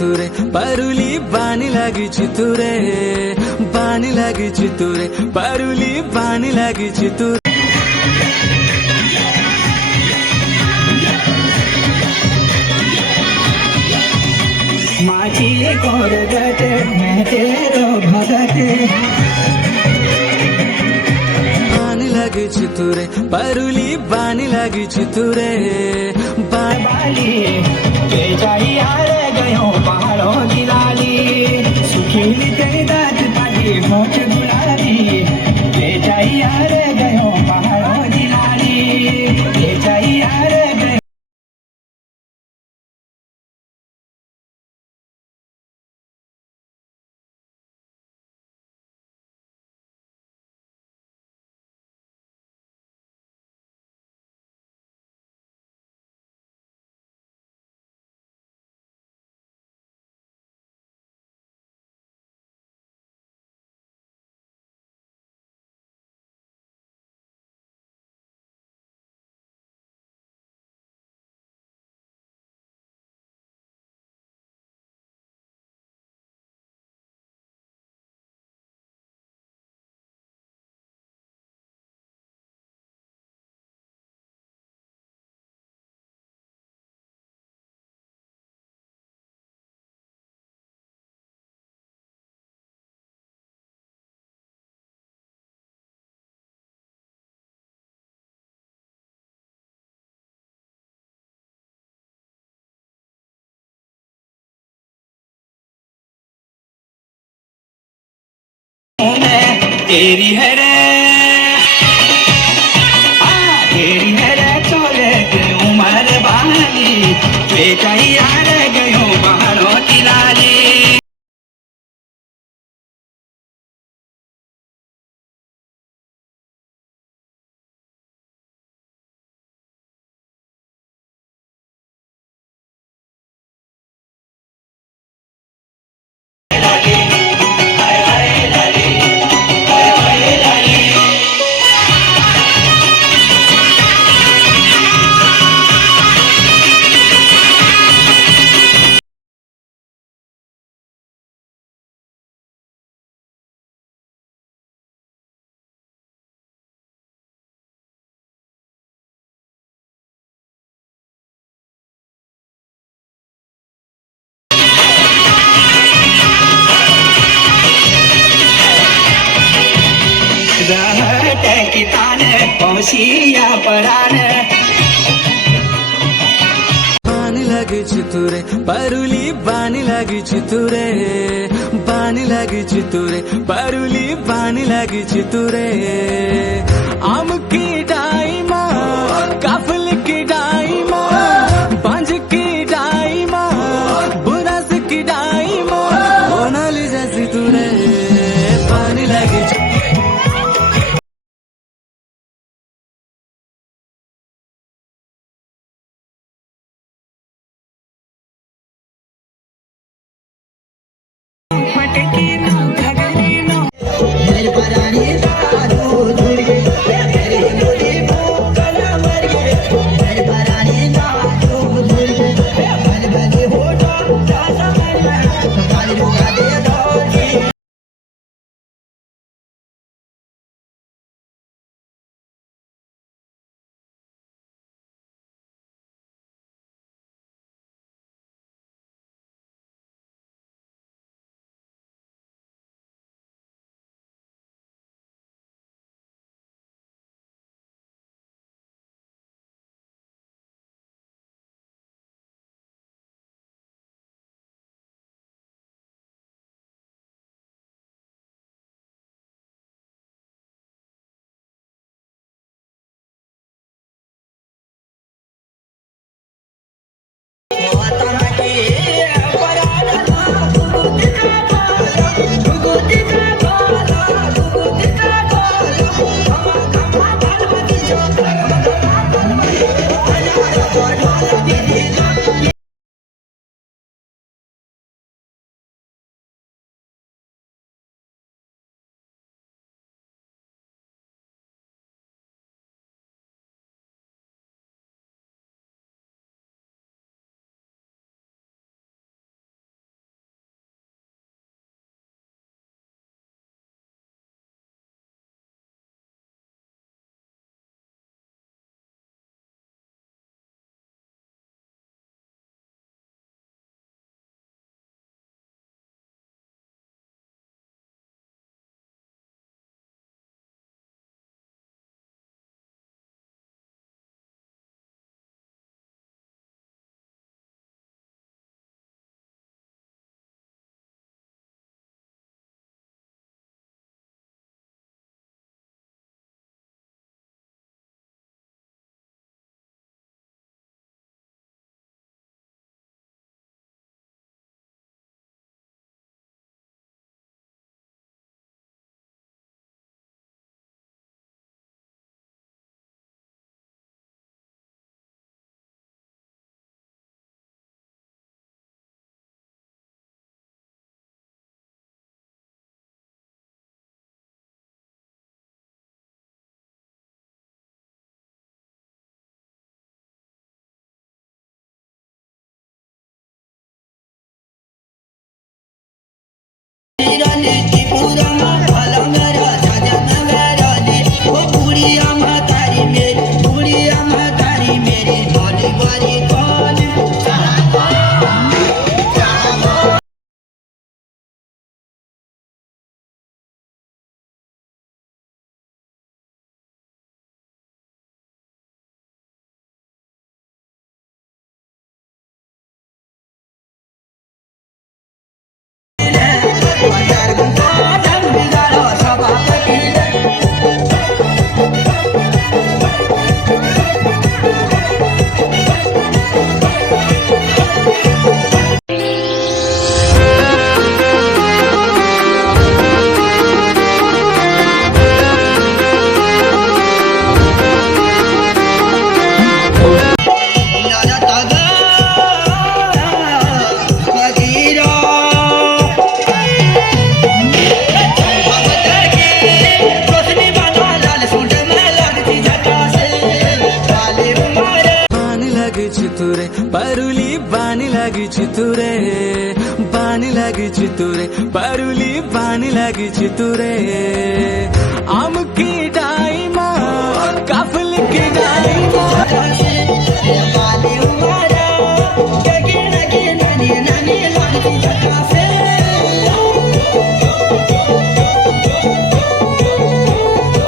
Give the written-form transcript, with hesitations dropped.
तुरे परुली बानी लागिछि तुरे बानी लागिछि तुरे परुली बानी लागिछि तुरे माझी कोरगट मैं तेरो भगत बानी लागिछि तुरे परुली बानी लागिछि तुरे बाली के जाई आरे गयो पहाड़ों की लाली सुखी तेरी दाद पाली मोच गुलाली के जाई आरे गयो पहाड़ों की लाली के जाई आरे गयो तेरी है रे तेरी है रे चोले के उमर बाली बेटा यार गयो पहाड़ों की लाली पहुँचिया परान बानी लागिछि तुरे परुली बानी लागिछि तुरे बानी लागिछि तुरे परुली बानी लागिछि तुरे आम की डाइमा काफल की डाइमा बांझ की डाइमा बुरास की डाइमा मोनालिसा सी तुरे बानी लागिछि ତୁରେ ବାନି ଲାଗିଛି ତୁରେ ପାରୁଲି ବାନି ଲାଗିଛି ତୁରେ ଆମକି ଡାଇମା କାଫଲ କି ଡାଇମା बाले उमारा, गगन के नानी नानी लाल की जटा से